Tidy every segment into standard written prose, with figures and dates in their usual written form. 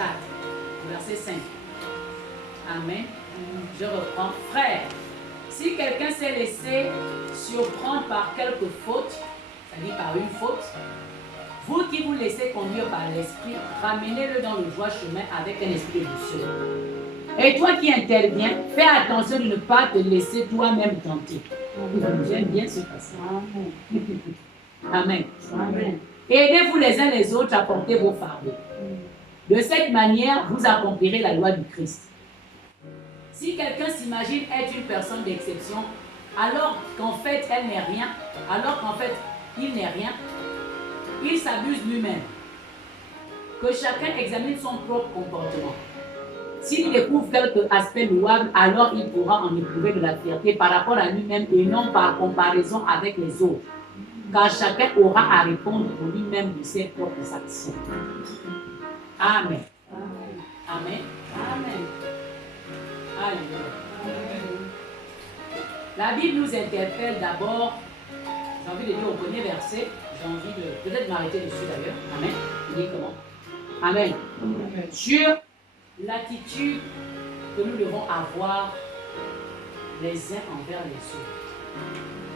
4, verset 5. Amen. Je reprends. Frère, si quelqu'un s'est laissé surprendre par quelque faute, c'est-à-dire par une faute, vous qui vous laissez conduire par l'esprit, ramenez-le dans le droit chemin avec un esprit de douceur. Et toi qui interviens, fais attention de ne pas te laisser toi-même tenter. J'aime bien ce passage. Amen. Amen. Aidez-vous les uns les autres à porter vos fardeaux. De cette manière, vous accomplirez la loi du Christ. Si quelqu'un s'imagine être une personne d'exception, alors qu'en fait elle n'est rien, alors qu'en fait il n'est rien, il s'abuse lui-même. Que chacun examine son propre comportement. S'il découvre quelque aspect louable, alors il pourra en éprouver de la fierté par rapport à lui-même et non par comparaison avec les autres. Car chacun aura à répondre pour lui-même de ses propres actions. Amen. Amen. Amen. Alléluia. La Bible nous interpelle d'abord, j'ai envie de dire au premier verset, j'ai envie de peut-être m'arrêter dessus d'ailleurs. Amen. Il dit comment? Amen. Amen. Sur l'attitude que nous devons avoir les uns envers les autres.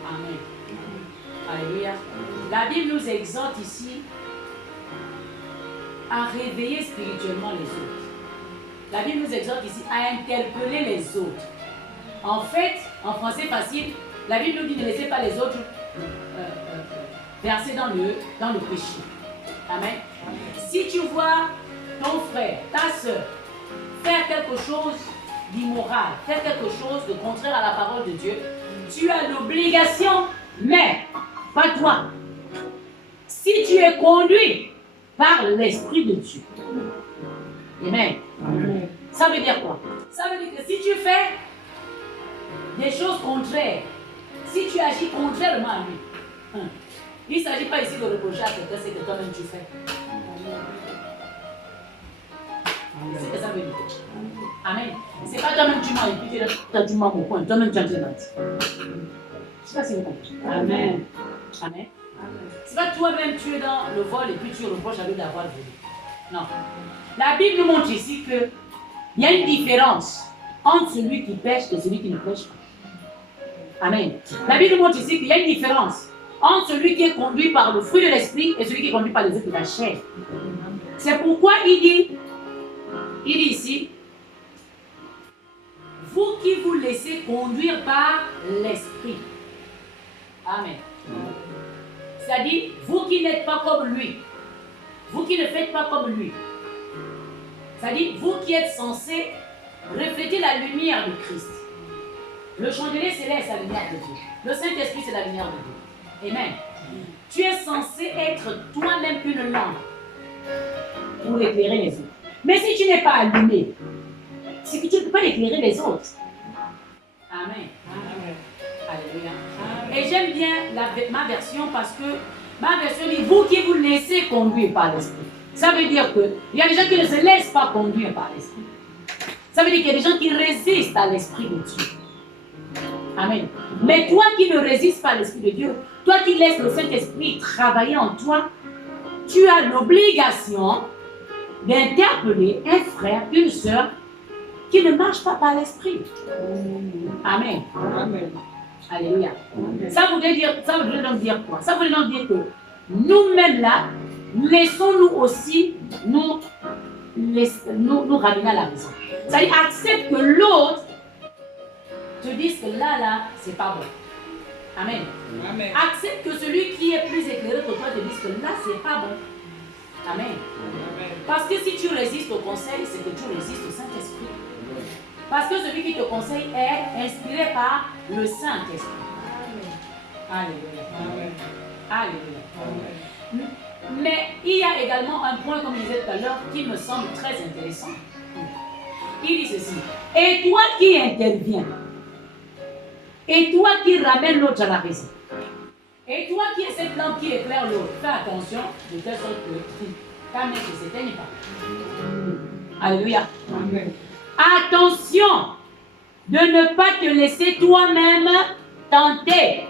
Amen. Alléluia. La Bible nous exhorte ici à réveiller spirituellement les autres. La Bible nous exhorte ici à interpeller les autres. En fait, en français facile, la Bible nous dit ne laissez pas les autres verser dans le péché. Amen. Si tu vois ton frère, ta soeur, faire quelque chose d'immoral, faire quelque chose de contraire à la parole de Dieu, tu as l'obligation, mais pas toi. Si tu es conduit par l'Esprit de Dieu. Amen. Amen. Ça veut dire quoi? Ça veut dire que si tu fais des choses contraires, si tu agis contrairement à lui, il ne s'agit pas ici de reprocher à quelqu'un, c'est que toi-même tu fais. C'est ce que ça veut dire. Amen. C'est pas toi-même tu mens et puis tu mens au coin, toi-même tu as dit menti. Je ne sais pas si vous comprenez. Amen. Amen. C'est pas toi-même tu es dans le vol et puis tu reproches à lui d'avoir volé. Non. La Bible nous montre ici qu'il y a une différence entre celui qui pêche et celui qui ne pêche pas. Amen. La Bible nous montre ici qu'il y a une différence entre celui qui est conduit par le fruit de l'esprit et celui qui est conduit par les œuvres de la chair. C'est pourquoi il dit ici, vous qui vous laissez conduire par l'esprit. Amen. C'est-à-dire, vous qui n'êtes pas comme lui, vous qui ne faites pas comme lui. C'est-à-dire, vous qui êtes censés refléter la lumière de Christ. Le chandelier céleste, c'est la lumière de Dieu. Le Saint-Esprit, c'est la lumière de Dieu. Amen. Tu es censé être toi-même une lampe pour éclairer les autres. Mais si tu n'es pas allumé, c'est que tu ne peux pas éclairer les autres. Amen. Amen. Alléluia. Amen. Et j'aime bien ma version parce que ma version dit, vous qui vous laissez conduire par l'Esprit. Ça veut dire qu'il y a des gens qui ne se laissent pas conduire par l'Esprit. Ça veut dire qu'il y a des gens qui résistent à l'Esprit de Dieu. Amen. Mais toi qui ne résistes pas à l'Esprit de Dieu, toi qui laisses le Saint-Esprit travailler en toi, tu as l'obligation d'interpeller un frère, une soeur qui ne marche pas par l'Esprit. Amen. Amen. Alléluia. Amen. Ça voudrait donc dire quoi? Ça voudrait donc dire que nous-mêmes là, laissons-nous aussi nous ramener à la maison. C'est-à-dire, accepte que l'autre te dise que là, c'est pas bon. Amen. Amen. Accepte que celui qui est plus éclairé que toi te dise que là, c'est pas bon. Amen. Amen. Parce que si tu résistes au conseil, c'est que tu résistes au Saint-Esprit. Parce que celui qui te conseille est inspiré par le Saint-Esprit. Amen. Alléluia. Amen. Alléluia. Amen. Mais il y a également un point, comme je disais tout à l'heure, qui me semble très intéressant. Il dit ceci. Et toi qui interviens, et toi qui ramènes l'autre à la raison, et toi qui es cette lampe qui éclaire l'autre, fais attention de telle sorte que ta mèche ne s'éteigne pas. Alléluia. Amen. Attention de ne pas te laisser toi-même tenter.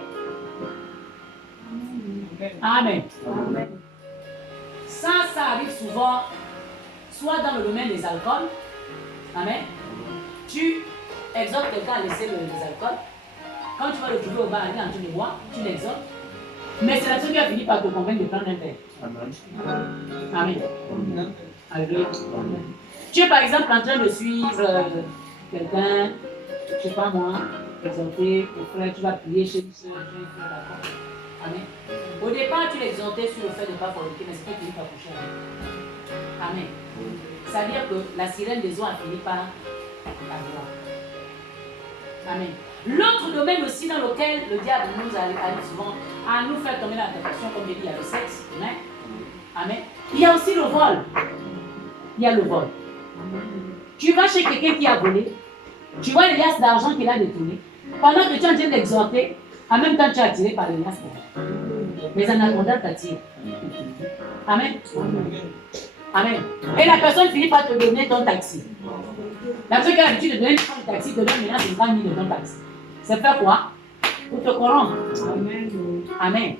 Amen. Amen. Ça arrive souvent, soit dans le domaine des alcools. Amen. Tu exhortes quelqu'un à laisser les alcools. Quand tu vas le trouver au bar, il est en train de boire, tu l'exhortes. Mais c'est la personne qui a fini par te convaincre de prendre un verre. Amen. Alléluia. Tu es par exemple en train de suivre quelqu'un, je ne sais pas moi, exhorter, mon frère, tu vas prier chez une soeur, chez une frère, d'accord. Amen. Au départ, tu l'exhortais sur le fait de ne pas forniquer, mais c'est toi qui n'as pas couché avec. Amen. C'est-à-dire que la sirène des eaux a fini par la voir. Amen. L'autre domaine aussi dans lequel le diable nous arrive souvent à nous faire tomber dans la tentation, comme je dis, il y a le sexe. Amen. Amen. Il y a aussi le vol. Il y a le vol. Tu vas chez quelqu'un qui a volé, tu vois les liasses d'argent qu'il a détourné. Pendant que tu es en train d'exhorter, en même temps tu es attiré par les liasses d'argent. Mais en attendant, t'attires. Amen. Amen. Et la personne finit par te donner ton taxi. La personne qui a l'habitude de donner ton taxi te donne maintenant 50 000 de ton taxi. C'est faire quoi? Pour te corrompre. Amen. Amen.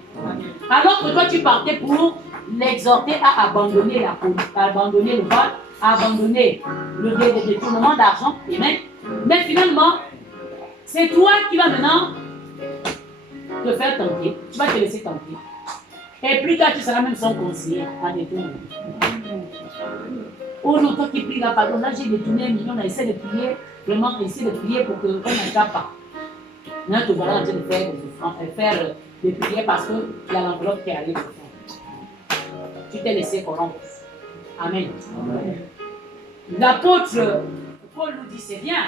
Alors que toi tu partais pour l'exhorter à abandonner la police, à abandonner le vol, à abandonner le détournement d'argent. Amen. Mais finalement, c'est toi qui vas maintenant te faire tenter. Tu vas te laisser tenter. Et plus tard, tu seras même son conseiller en détournement. Oh non, toi qui pries là, pardon, là j'ai détourné 1 million, on essaie de prier, vraiment, essaie de prier pour qu'on n'attaque pas. Maintenant, te voilà en train de faire des offrandes, faire des prières parce qu'il y a l'enveloppe qui arrive au fond. Tu t'es laissé corrompre. Amen. Amen. L'apôtre Paul nous dit, c'est bien.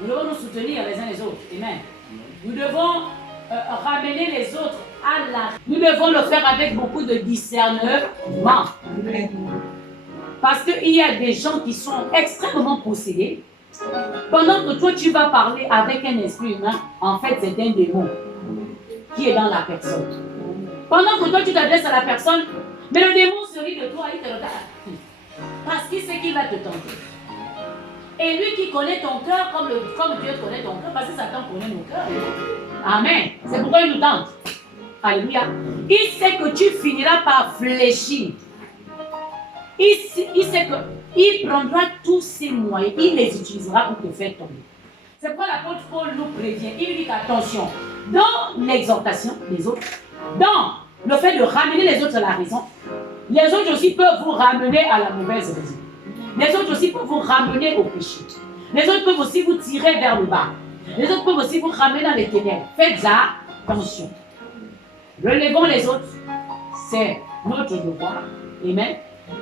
Nous devons nous soutenir les uns les autres. Amen. Nous devons ramener les autres à la... Nous devons le faire avec beaucoup de discernement. Amen. Parce qu'il y a des gens qui sont extrêmement possédés. Pendant que toi, tu vas parler avec un esprit humain, en fait, c'est un démon qui est dans la personne. Pendant que toi, tu t'adresses à la personne, mais le démon se rit de toi, il te regarde. Parce qu'il sait qu'il va te tenter. Et lui qui connaît ton cœur, comme Dieu connaît ton cœur, parce que Satan connaît nos cœurs. Amen. C'est pourquoi il nous tente. Alléluia. Il sait que tu finiras par fléchir. Il sait qu'il prendra tous ses moyens, il les utilisera pour te faire tomber. C'est pourquoi l'apôtre Paul nous prévient. Il dit qu'attention, dans l'exhortation des autres, dans le fait de ramener les autres à la raison, les autres aussi peuvent vous ramener à la mauvaise raison. Les autres aussi peuvent vous ramener au péché. Les autres peuvent aussi vous tirer vers le bas. Les autres peuvent aussi vous ramener dans les ténèbres. Faites attention. Relevons les autres, c'est notre devoir. Amen.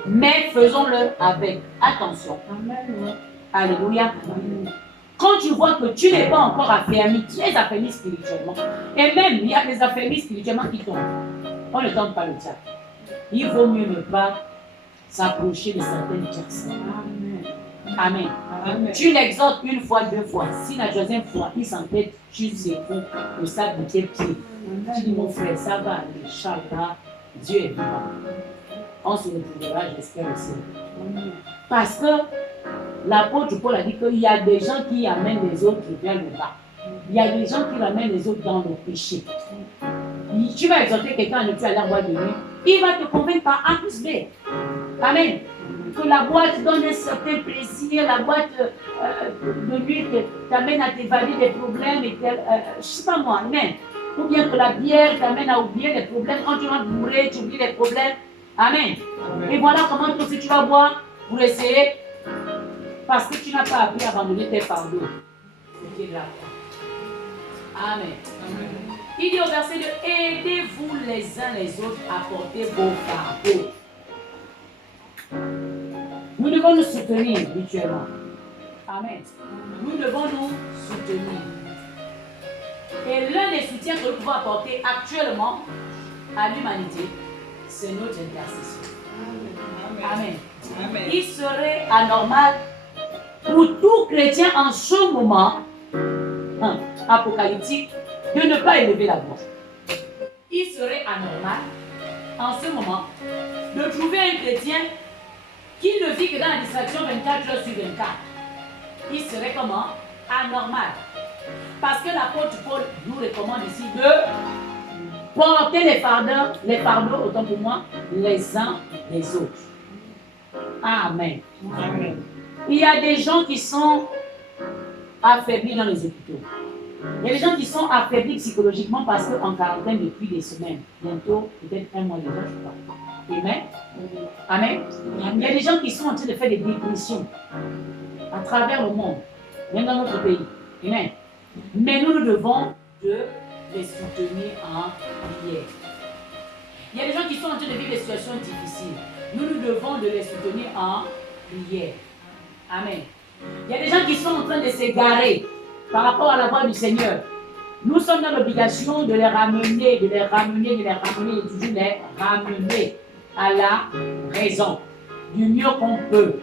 Mais faisons-le avec attention. Amen. Alléluia. Amen. Quand tu vois que tu n'es pas encore affermi, tu es affermi spirituellement. Et même, il y a des affermis spirituellement qui tombent. On ne tombe pas le diable. Il vaut mieux ne pas s'approcher de certaines personnes. Amen. Amen. Amen. Tu l'exhortes une fois, 2 fois. Si la 3e fois, il s'entête, tu secoues le sable de tes pieds. Tu dis, mon frère, ça va aller. Inch'Allah, Dieu est vivant. On se retrouvera, j'espère aussi. Parce que l'apôtre Paul a dit qu'il y a des gens qui amènent les autres vers le bas. Il y a des gens qui ramènent les autres dans le péché. Tu vas exhorter quelqu'un à ne plus aller en boîte de nuit. Il va te convaincre par A plus B. Amen. Que la boîte donne un certain plaisir, la boîte de nuit t'amène à t'évader des problèmes, et je ne sais pas moi, amen. Ou bien que la bière t'amène à oublier les problèmes. Quand tu rentres bourré, tu oublies les problèmes. Amen. Amen. Et voilà comment toi aussi tu vas boire pour essayer, parce que tu n'as pas appris à abandonner tes fardeaux. C'est qui est là. Amen. Amen. Il dit au verset 2, aidez-vous les uns les autres à porter vos fardeaux. Nous devons nous soutenir mutuellement. Amen. Nous devons nous soutenir. Et l'un des soutiens que nous pouvons apporter actuellement à l'humanité, c'est notre intercession. Amen. Amen. Il serait anormal pour tout chrétien en ce moment apocalyptique de ne pas élever la voix. Il serait anormal en ce moment de trouver un chrétien qui ne vit que dans la distraction 24 heures sur 24. Il serait comment? Anormal. Parce que l'apôtre Paul nous recommande ici de porter les fardeaux, autant pour moi, les uns les autres. Amen. Amen. Il y a des gens qui sont affaiblis dans les hôpitaux. Il y a des gens qui sont affaiblis psychologiquement parce qu'en quarantaine depuis des semaines, bientôt, peut-être un mois déjà, je ne sais pas. Amen. Amen. Il y a des gens qui sont en train de faire des dépressions à travers le monde, même dans notre pays. Amen. Mais nous devons les soutenir en prière. Il y a des gens qui sont en train de vivre des situations difficiles. Nous devons les soutenir en prière. Amen. Il y a des gens qui sont en train de s'égarer par rapport à la voix du Seigneur. Nous sommes dans l'obligation de les ramener, et toujours les ramener à la raison, du mieux qu'on peut.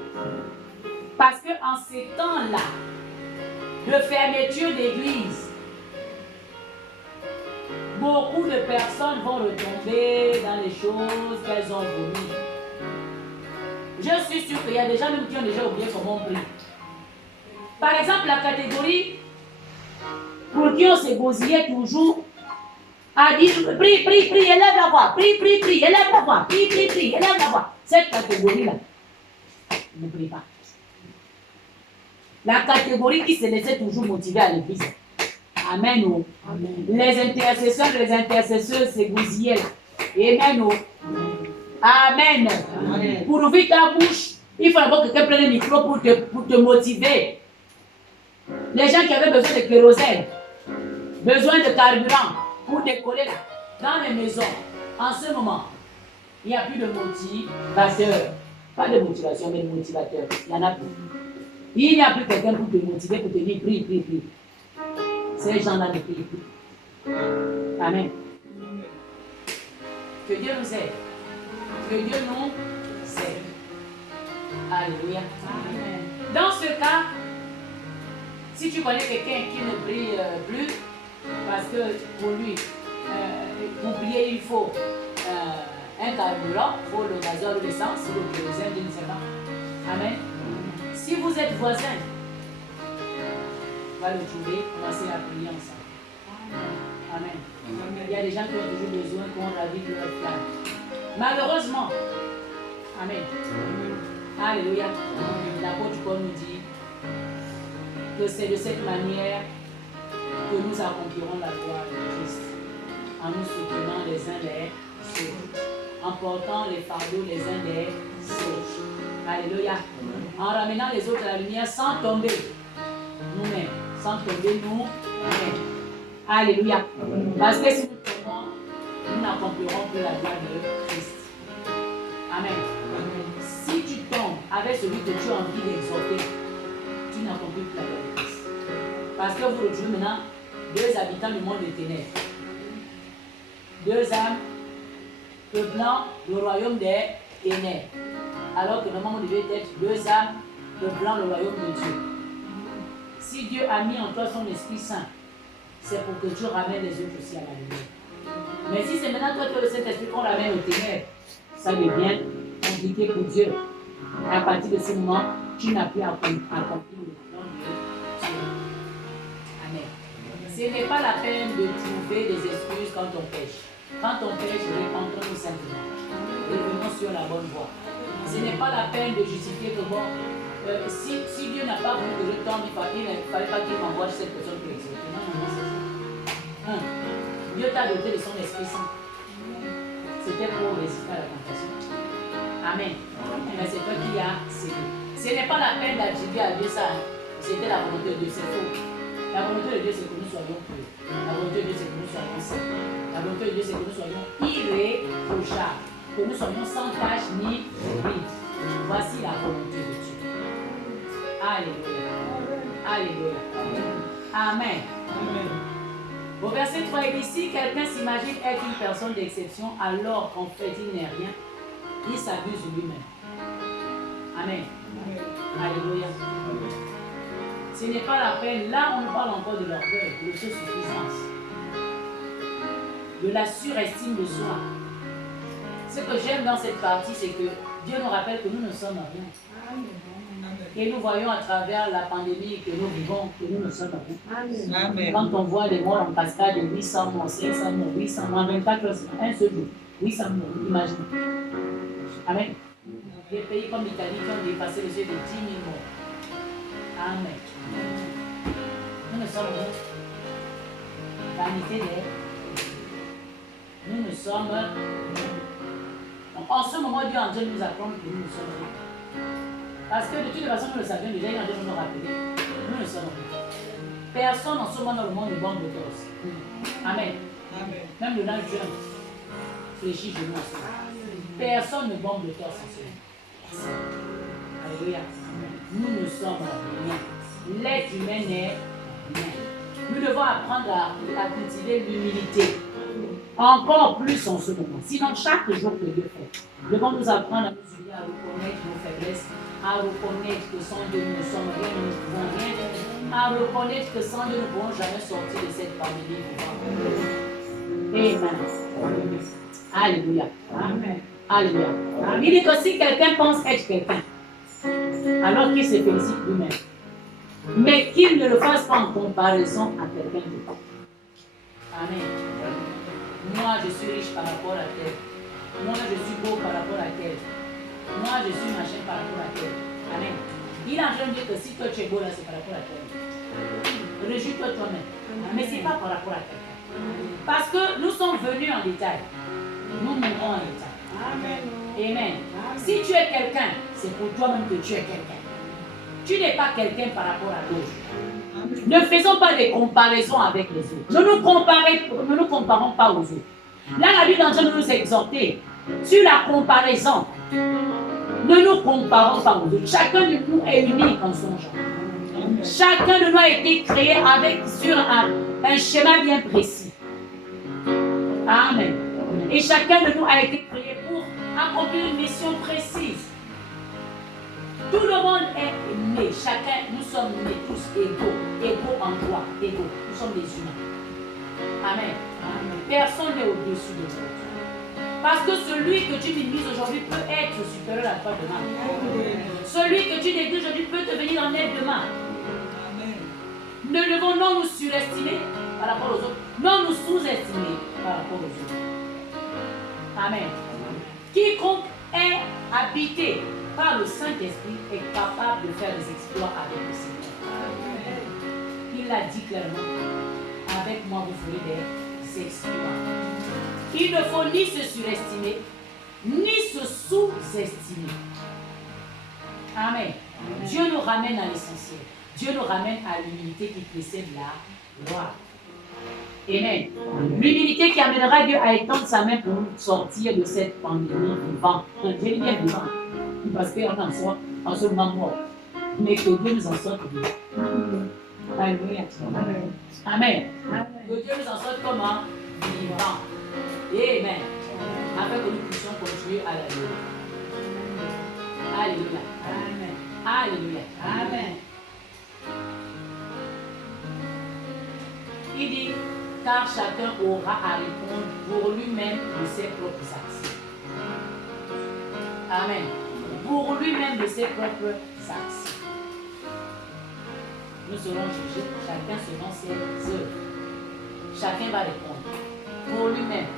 Parce qu'en ces temps-là, de fermeture d'église, beaucoup de personnes vont retomber dans les choses qu'elles ont voulues. Je suis sûr qu'il y a des gens même qui ont déjà oublié comment on prie. Par exemple, la catégorie pour qui on se gosillait toujours a dit prie, prie, prie, élève la voix, prie, prie, prie, élève la voix, prie, prie, prie, élève la voix. Cette catégorie-là ne prie pas. La catégorie qui se laissait toujours motiver à l'église. Amen. Oh. Amen. Les intercesseurs se gosillaient. Amen. Oh. Amen. Amen. Pour ouvrir ta bouche, il faut d'abord que quelqu'un prenne le micro pour te motiver. Les gens qui avaient besoin de kérosène, besoin de carburant pour décoller dans les maisons, en ce moment, il n'y a plus de motivateur. Pas de motivation, mais de motivateur. Il n'y en a plus. Il n'y a plus quelqu'un pour te motiver, pour te dire prie, prie, prie. Ces gens-là ne prient plus. Amen. Que Dieu nous aide. Que Dieu nous aide. Alléluia. Amen. Dans ce cas, si tu connais quelqu'un qui ne prie plus, parce que pour lui, pour prier, il faut un carburant, il faut le gasoil ou l'essence, ou le kérosène, je ne sais pas. Amen. Si vous êtes voisin, va le trouver, commencer à prier ensemble. Amen. Il y a des gens qui ont toujours besoin qu'on ravive leur flamme. Malheureusement, Amen. Alléluia. L'apôtre Paul nous dit que c'est de cette manière que nous accomplirons la gloire de Christ, en nous soutenant les uns les autres, en portant les fardeaux les uns des autres. Alléluia. En ramenant les autres à la lumière sans tomber nous-mêmes, sans tomber nous-mêmes. Alléluia. Parce que si nous tombons, nous n'accomplirons plus la gloire de Christ. Amen. Si tu tombes avec celui que tu as envie d'exhorter, tu n'accomplis plus la gloire de Christ. Parce que vous retrouvez maintenant deux habitants du monde des ténèbres. Deux âmes peuplant le royaume des ténèbres. Alors que normalement, on devait être deux âmes peuplant le royaume de Dieu. Si Dieu a mis en toi son Esprit Saint, c'est pour que tu ramènes les autres aussi à la lumière. Mais si c'est maintenant toi, le Saint-Esprit qu'on ramène aux ténèbres, ça devient compliqué pour Dieu. Et à partir de ce moment, tu n'as plus à accomplir le plan de Dieu. Amen. Ce n'est pas la peine de trouver des excuses quand on pêche. Quand on pêche, répandons-nous simplement. Revenons sur la bonne voie. Ce n'est pas la peine de justifier que bon, si Dieu n'a pas voulu que je tombe, il ne fallait pas qu'il m'envoie cette personne pour l'exauter. Non, non, non, c'est ça. Dieu t'a doté de son Esprit Saint. C'était pour résister à la tentation. Amen. Mais c'est toi qui as cédé. Ce n'est pas la peine d'attribuer à Dieu ça. C'était la volonté de Dieu, c'est faux. La volonté de Dieu, c'est que nous soyons purs. La volonté de Dieu, c'est que nous soyons saints. La volonté de Dieu, c'est que nous soyons irréprochables. Que nous soyons sans tache ni ride. Voici la volonté de Dieu. Alléluia. Alléluia. Amen. Amen. Au verset 3, il dit, si quelqu'un s'imagine être une personne d'exception, alors qu'en fait il n'est rien, il s'abuse lui-même. Amen. Amen. Alléluia. Amen. Ce n'est pas la peine, là on parle encore de l'orgueil, de l'autosuffisance, de la surestime de soi. Ce que j'aime dans cette partie, c'est que Dieu nous rappelle que nous ne sommes rien. Et nous voyons à travers la pandémie que nous vivons, que nous ne sommes rien. Amen. Quand on voit les morts en cascade, 800 morts, 500 morts, 800 morts, 24 heures, un seul jour, 800 morts, imaginez. Amen. Des pays comme l'Italie qui ont dépassé le seuil de 10 000 morts. Amen. Nous ne sommes vanité d'air. Nous ne sommes. Donc, en ce moment, Dieu en Dieu nous apprend que nous ne sommes rien. Parce que de toute façon, nous le savions déjà, il en Dieu nous rappeler. Nous ne sommes rien. Personne en ce moment dans le monde ne bombe de torse. Amen. Amen. Même le Donald Trump fléchit de nous en ce moment. Personne ne bombe le torse en ce moment. Personne. Alléluia. Nous ne sommes rien. L'être humain n'est rien. Nous devons apprendre à cultiver l'humilité. Encore plus en ce moment. Sinon, chaque jour que Dieu fait, nous devons nous apprendre à nous unir, à reconnaître nos faiblesses, à reconnaître que sans Dieu nous ne sommes rien, nous ne pouvons rien, à reconnaître que sans Dieu nous ne pourrons jamais sortir de cette pandémie. Amen. Alléluia. Amen. Alléluia. Il dit que si quelqu'un pense être quelqu'un, alors qu'il se félicite lui-même, mais qu'il ne le fasse pas en comparaison à quelqu'un d'autre. Amen. Moi, je suis riche par rapport à tel. Moi, je suis beau par rapport à tel. Moi, je suis machin par rapport à tel. Amen. Il est en train de dire que si toi tu es beau là, c'est par rapport à tel. Réjouis-toi toi-même. Mais ce n'est pas par rapport à quelqu'un. Parce que nous sommes venus en détail. Nous mourrons en détail. Amen. Amen. Si tu es quelqu'un, c'est pour toi-même que tu es quelqu'un. Tu n'es pas quelqu'un par rapport à d'autres. Ne faisons pas des comparaisons avec les autres. Ne nous comparons pas aux autres. Là, la Bible en train de nous exhorter sur la comparaison. Ne nous comparons pas aux autres. Chacun de nous est unique en son genre. Chacun de nous a été créé sur un schéma bien précis. Amen. Et chacun de nous a été créé pour accomplir une mission précise. Tout le monde est né, chacun, nous sommes nés tous égaux en droit, égaux. Nous sommes des humains. Amen. Amen. Personne n'est au-dessus de l'autre. Parce que celui que tu minimises aujourd'hui peut être supérieur à toi demain. Amen. Celui que tu négliges aujourd'hui peut te venir en aide demain. Amen. Ne devons non nous surestimer par rapport aux autres, non nous sous-estimer par rapport aux autres. Amen. Quiconque est habité par le Saint-Esprit est capable de faire des exploits avec le Seigneur. Amen. Il l'a dit clairement. Avec moi, vous ferez des exploits. Il ne faut ni se surestimer, ni se sous-estimer. Amen. Amen. Dieu nous ramène à l'essentiel. Dieu nous ramène à l'humilité qui précède la gloire. Amen. L'humilité qui amènera Dieu à étendre sa main pour nous sortir de cette pandémie vivante. Dieu est bien vivant. Parce qu'on en soit en ce moment mort. Mais que Dieu nous en sorte vivant. Alléluia. Amen. Amen. Que Dieu nous en sorte comment? Vivant. Amen. Afin que nous puissions continuer à la louer. Alléluia. Amen. Alléluia. Amen. Il dit, car chacun aura à répondre pour lui-même de ses propres actions. Amen. Pour lui-même de ses propres actions. Nous serons jugés, chacun selon ses œuvres. Chacun va répondre pour lui-même.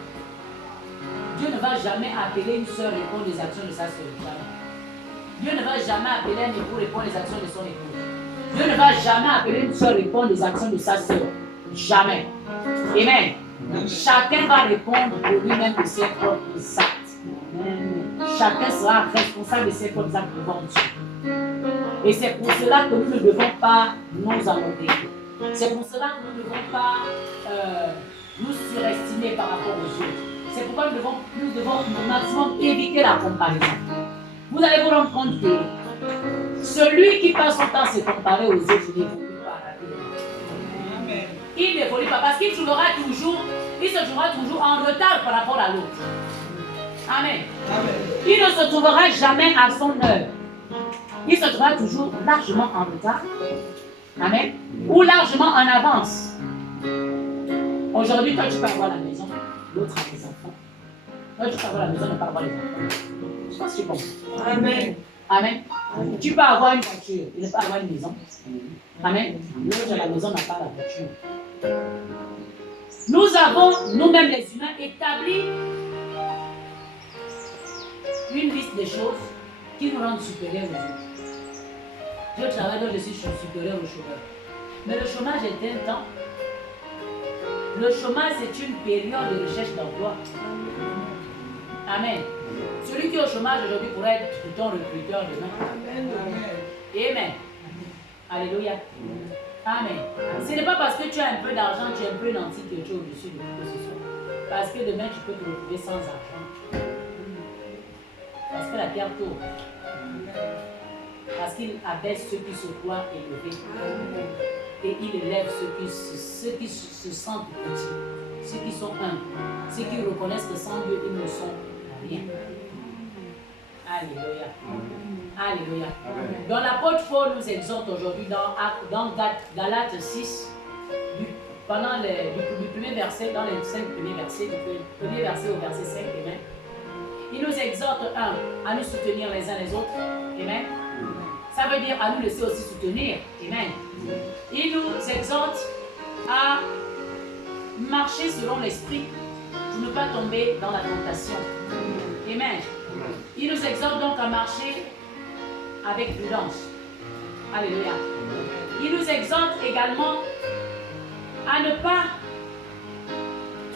Dieu ne va jamais appeler une sœur répondre des actions de sa sœur. Jamais. Dieu ne va jamais appeler un époux répondre des actions de son épouse. Dieu ne va jamais appeler une sœur répondre des actions de sa sœur. Jamais. Amen. Chacun va répondre pour lui-même de ses propres actes. Chacun sera responsable de ses propres actes devant Dieu. Et c'est pour cela que nous ne devons pas nous amonder. C'est pour cela que nous ne devons pas nous surestimer par rapport aux autres. C'est pourquoi nous devons au maximum éviter la comparaison. Vous allez vous rendre compte que celui qui passe son temps à se comparer aux autres, il n'évolue pas. Il n'évolue pas parce qu'il se trouvera toujours en retard par rapport à l'autre. Amen. Amen. Il ne se trouvera jamais à son heure. Il se trouvera toujours largement en retard. Amen. Ou largement en avance. Aujourd'hui, toi, tu peux avoir la maison, l'autre a les enfants. Toi, tu peux avoir la maison, ne pas avoir les enfants. Je pense que c'est bon. Amen. Amen. Amen. Tu peux avoir une voiture, il ne pas avoir une maison. Amen. L'autre à la maison n'a pas la voiture. Nous avons, nous-mêmes les humains, établi une liste des choses qui nous rendent supérieurs aux autres. Je travaille donc je suis supérieur au chômage. Mais le chômage est un temps. Le chômage, c'est une période de recherche d'emploi. Amen. Celui qui est au chômage aujourd'hui pourrait être ton recruteur demain. Amen. Alléluia. Amen. Ce n'est pas parce que tu as un peu d'argent, tu es un peu nanti que tu es au-dessus de tout ce soit. Parce que demain, tu peux te retrouver sans argent. Parce que la terre tourne. Parce qu'il abaisse ceux qui se croient élevés. Et il élève ceux qui se sentent petits, ceux qui sont humbles, ceux qui reconnaissent que sans Dieu, ils ne sont rien. Alléluia. Alléluia. Donc l'apôtre Paul nous exhorte aujourd'hui dans Galates 6, pendant du premier verset, dans les 5 premiers versets, du premier verset au verset 5, amen. Il nous exhorte, à nous soutenir les uns les autres, amen. Ça veut dire à nous laisser aussi soutenir, amen. Il nous exhorte à marcher selon l'esprit pour ne pas tomber dans la tentation, amen. Il nous exhorte donc à marcher avec prudence. Alléluia. Il nous exhorte également à ne pas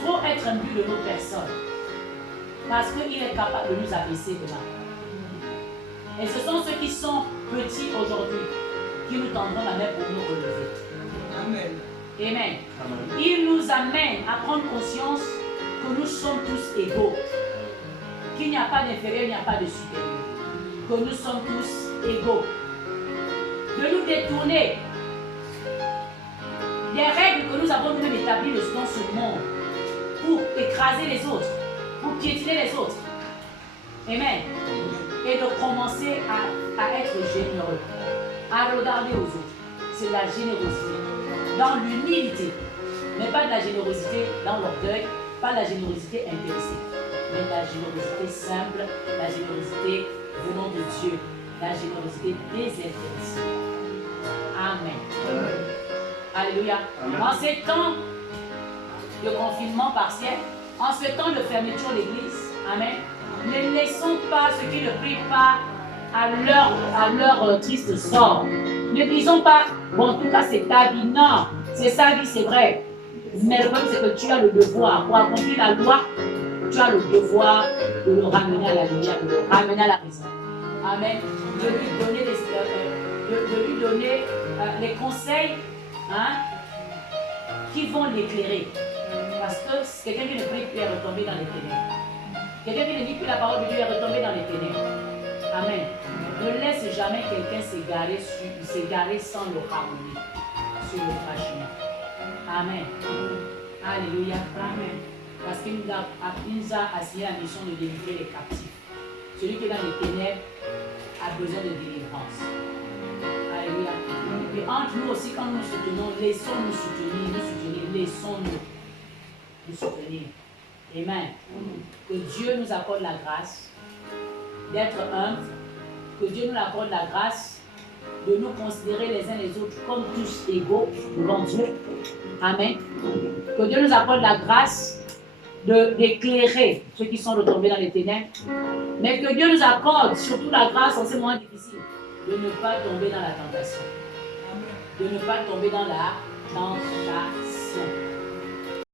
trop être imbu de nos personnes. Parce qu'il est capable de nous abaisser demain. Et ce sont ceux qui sont petits aujourd'hui qui nous tendront la main pour nous relever. Amen. Amen. Il nous amène à prendre conscience que nous sommes tous égaux. Qu'il n'y a pas d'inférieur, il n'y a pas de supérieur. Que nous sommes tous égaux. De nous détourner des règles que nous avons nous-mêmes établies dans ce monde pour écraser les autres, pour piétiner les autres. Amen. Et de commencer à être généreux, à regarder aux autres. C'est la générosité, dans l'humilité, mais pas de la générosité dans l'orgueil, pas de la générosité intéressée, mais de la générosité simple, la générosité venant de Dieu, la générosité désintéressée. Amen. Alléluia. Amen. En ces temps de confinement partiel, en ce temps de fermeture de l'église, amen, ne laissons pas ceux qui ne prient pas à leur triste sort. Ne disons pas, bon, en tout cas, c'est ta vie. Non, c'est sa vie, c'est vrai. Mais le problème, c'est que tu as le devoir. Pour accomplir la loi, tu as le devoir de le ramener à la lumière, de le ramener à la raison. Amen. De lui donner les conseils, hein, qui vont l'éclairer. Parce que quelqu'un qui ne prie plus est retombé dans les ténèbres. Quelqu'un qui ne dit plus la parole de Dieu est retombé dans les ténèbres. Amen. Ne laisse jamais quelqu'un s'égarer sans le ramener sur le droit chemin. Amen. Alléluia. Amen. Parce qu'il nous a assigné la mission de délivrer les captifs. Celui qui est dans les ténèbres a besoin de délivrance. Alléluia. Et entre nous aussi, quand nous nous soutenons, laissons-nous soutenir, laissons-nous nous soutenir. Amen. Que Dieu nous accorde la grâce d'être humbles, que Dieu nous accorde la grâce de nous considérer les uns les autres comme tous égaux devant Dieu. Amen. Que Dieu nous accorde la grâce d'éclairer ceux qui sont retombés dans les ténèbres, mais que Dieu nous accorde surtout la grâce en ces moments difficiles de ne pas tomber dans la tentation, de ne pas tomber dans la tentation.